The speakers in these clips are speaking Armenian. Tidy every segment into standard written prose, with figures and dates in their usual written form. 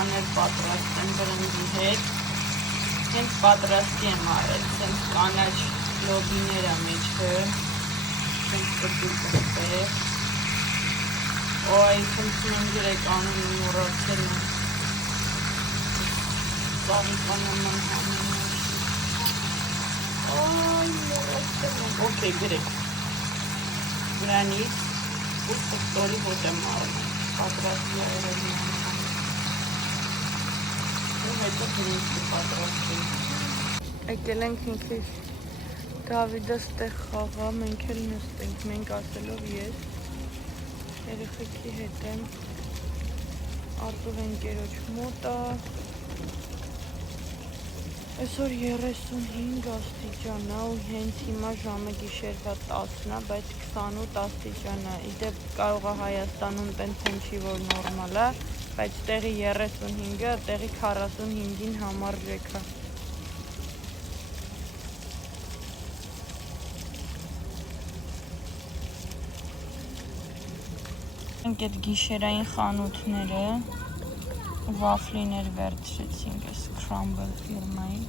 բաներ պատրաստեմ բրնջի հետ։ Հենց պատրաստի եմ արել, հենց կանաչ լոբիները մեջը, հենց կտուկտեղ։ Ոյ, խնդրում գրեք անում մոռացել եմ։ Ծաղիկանման համենը։ Ոյ, մոռացել եմ։ Okay, գրեք։ Վրանից ու ստորի հոտ եմ արում, պատրաստի այրել միանում ու հետո բրինջի պատրաստի։ Եկել ենք ինքիս Դավիդը ստեղ խաղա, մենք էլ նստենք, մենք ասելով ես երեխեքի հետ եմ, Արտուր ընկերոջ մոտա, այսօր 35 աստիճան է ու հենց հիմա ժամը գիշերվա 10-ն է, բայց 28 աստիճան է, իդեպ կարող է Հայաստանում տենց չի, որ նորմալ է, բայց տեղի 35-ը, տեղի 45-ին համարժեք է։ Ենք այդ գիշերային խանութները, վաֆլիներ վերցրեցինք, այս Crumble ֆիրմայի։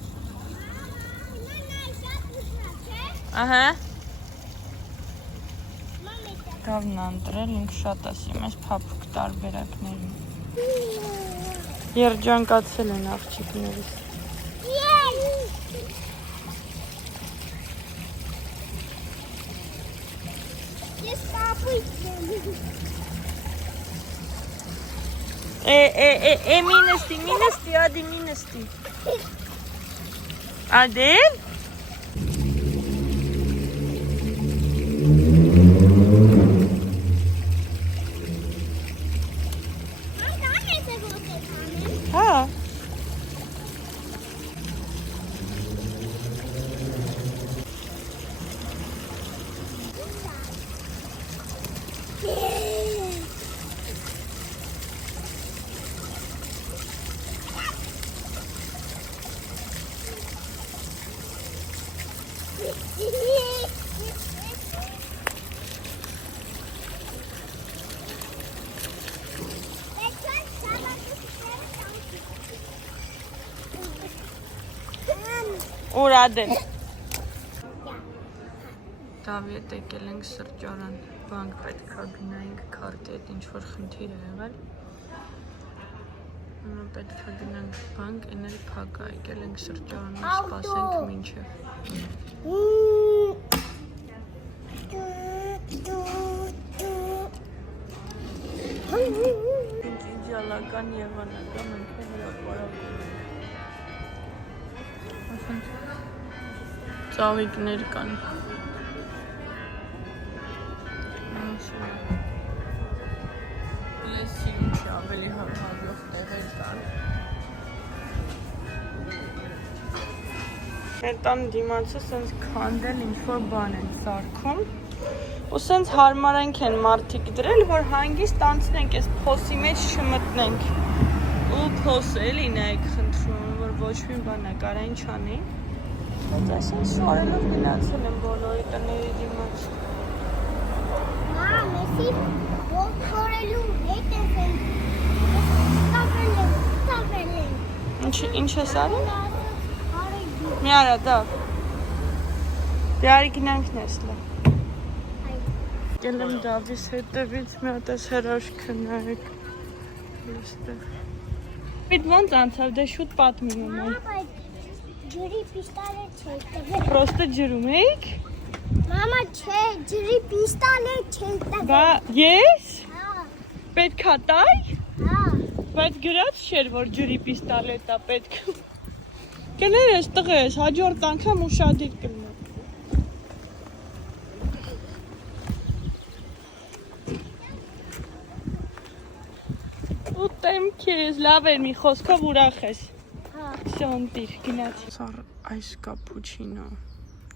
Ահա։ Դավն անտրել, ինք շատ ասիմ ես պապուկ տարբերակներին։ Երջանկացել են աղջիկներիս։ Ես պապույտ եմ։ Մինստի, ադի մինստի։ Ադել։ Հա։ Ուր Ադել։ Դավի հետ եկել ենք սրճարան, բանկ պետք է գնայինք, քարտի հետ ինչ-որ խնդիր է եղել։ Պետք է գնանք բանկ, այն էլ փակ է, եկել ենք սրճարանում, սպասենք մինչև։ Ինչ իդեալական եղանակա, մենք է հրապարակում ենք։ Ծաղիկներ կան։ Լեսի ինչ ավելի հավող տեղեր կան։ Մեր տան դիմացը սենց քանդել ինչ-որ բան են սարքում ու սենց հարմարանք են մարդիկ դրել, որ հանգիստ անցնենք, այս փոսի մեջ չմտնենք ու փոսը էլի նայեք խնդրում, որ ոչ մի բան է կարա ինչ անի։ Բայց այսինչ շարելով գնացել եմ բոլորի տների դիմաց։ Մամ, եսի ողորելու հետ եմ ստավել եմ։ Ինչ ես արել։ Մի արա դավ։ Դյարի գնանք նեսլը։ Եկել եմ Դավիս հետևից մի հատ ես հրաշք նայեք։ Այդ ոնց անցավ, դե շուտ պատմում եմ։ Ջրի պիստոլետ չէ տվել։ Պրոստը ջրում էիք։ Մամա չէ, ջրի պիստոլետ չէ տվել։ Բա ես։ Հա, Պետք է տայ։ հա։ Բայց գրած չէր, որ ջրի պիստոլետ է պետք։ Կներես տղես, հաջորդ անգամ ուշադիր կլինի։ Ուտեմ քեզ, լավ էր մի խոսքով ուրախ ես։ Հա։ Սոնտիր, գնաց։ Սար այս կապուչինո։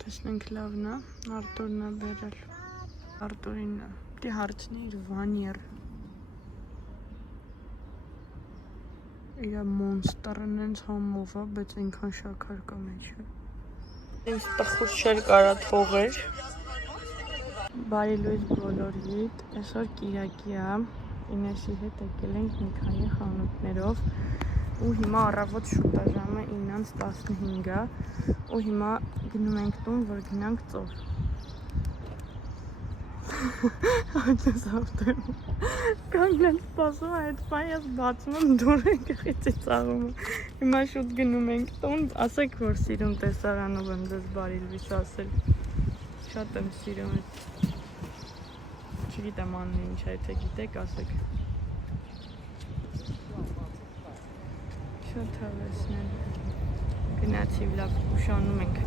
Տեսնենք լավն է, Արտուրն է բերել։ Արտուրին է։ Դի հարցնիր վանիեր։ Իրա մոնստերն ենք համով է, բայց այնքան շաքար կա մեջը։ Ինձ տխուր չէր կարա թողեր։ Բարի լույս բոլորիդ, այսօր կիրակի է, Ինեսի հետ եկել ենք մի քանի խանութներով ու հիմա առավոտ շուտ է ժամը 9:15 ու հիմա գնում ենք տուն, որ գնանք ծով։ Այդպես ավտոյում կանգնել սպասում այդ պայն ես բացում եմ դուր ենք գղիցի ծաղումը։ Հիմա շուտ գնում ենք տուն, ասեք, որ սիրում տեսարանով եմ ձեզ բարի լույս ասել։ Շատ եմ սիրում այդ։ Չգիտեմ անն ինչ է, թե գիտեք, ասեք։ Շատ հավեսն են։ Գնացի լավ, ուշանում ենք։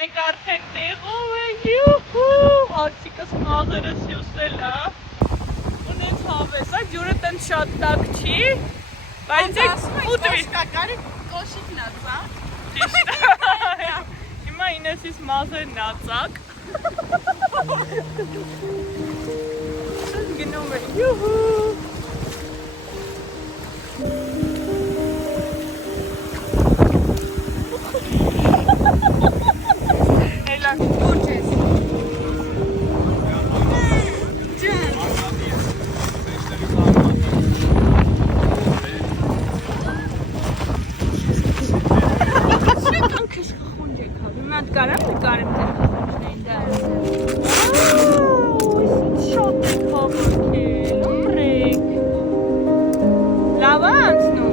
Մենք արդեն տեղում ենք, յուհու, ացիկս մաղերս հյուսել է, ունենց հավես, ջուրը տենց շատ տակ չի, բայց եկ ուտվի։ Կակարի կոշիկն ածա։ Ճիշտ, հիմա ինեսիս մազերն ածակ։ Գնում ենք, յուհու։ Կարամ նկարեմ ձեր խոչներին դա։ Շատ է հավաքել, ուրեք։ Լավ է անցնում։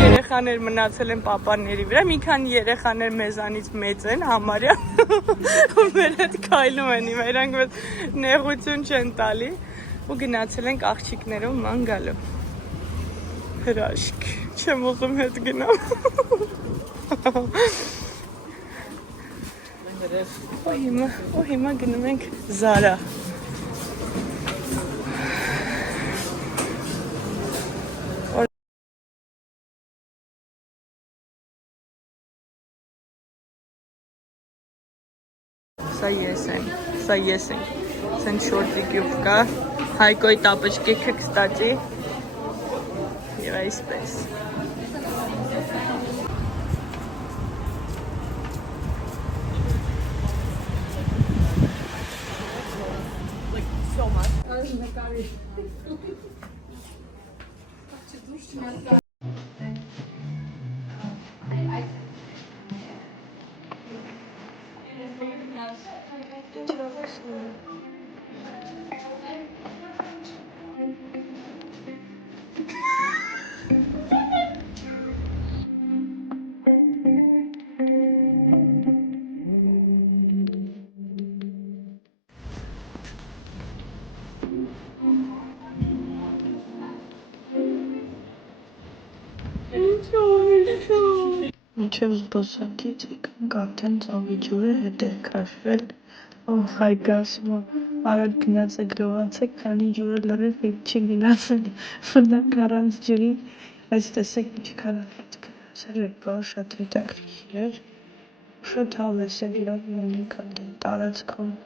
Երեխաներ մնացել են պապաների վրա, մի քանի երեխաներ մեզանից մեծ են համարյա ու մեր հետ քայլում են, իրանք նեղություն չեն տալի ու գնացել ենք աղջիկներով ման գալու։ Հրաշք, չեմ ուզում հետ գնամ։ Ու հիմա գնում ենք Զարա։ Սա ես ենք, սեն շորտիկ յուբկա, Հայկոյի տապочкեքը, կստատի, և այսպես։ Մինչև զբոսանքից եկանք արդեն ծովի ջուրը հետ էր քաշվել, հայ գասմը Արագ գնացեք գողացեք, քանի ջուրը լրիվ հետ չի գնացել, վտանգ առանց ջրի, այս տեսեք ինչ կարապետ գնացել է, բա շատ հետաքրքիր էր, շատ հավես էր լավ ունիք տարածքում։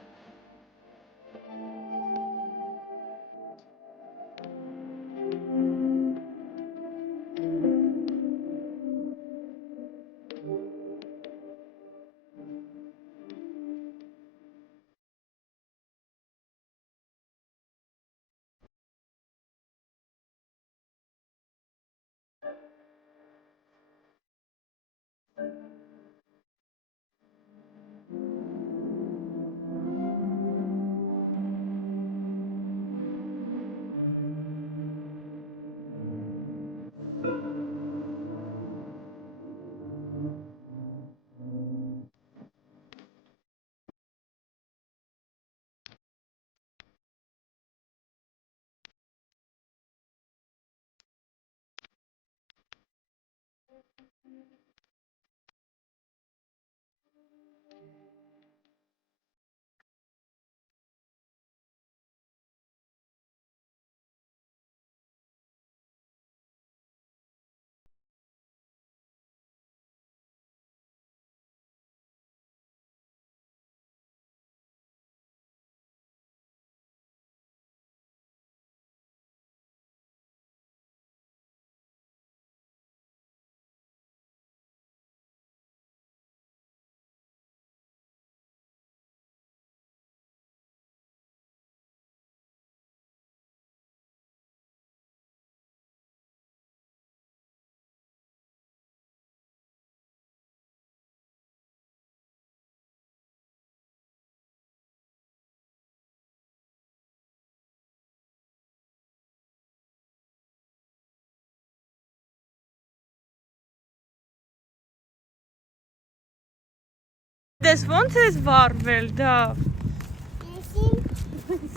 Դες ոնց ես վարվել, Դավ։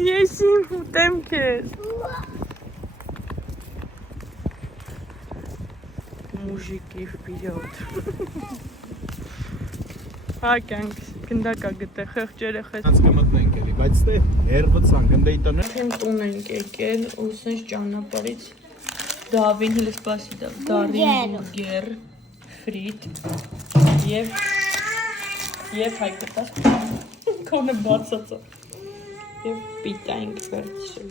Ես իմ ուտեմ քեզ։ Մուժիկի վպիրյոտ։ Հակյանք, գնդակա գտե, խեղճ երեխես։ Անց կմտնենք էլի, բայց դե հերվցան, գնդեի տնը։ Իմ տուն ենք եկել, ու սենց ճանապարից Դավին հլը սպասի Դավ, դարին բուրգեր, ֆրիտ և հայ կտաս, կոնը բացածա, և պիտա ենք վերցրել։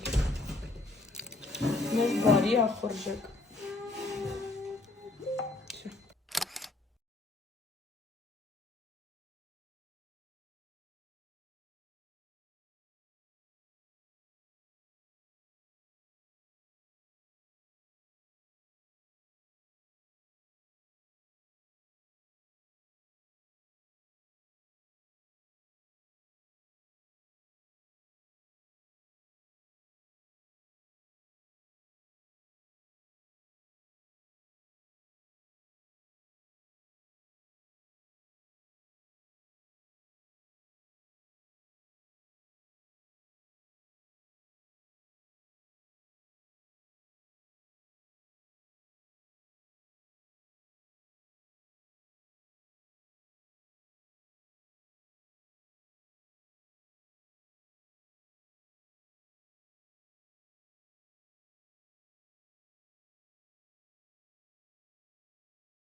Մեր բարի ախորժակ։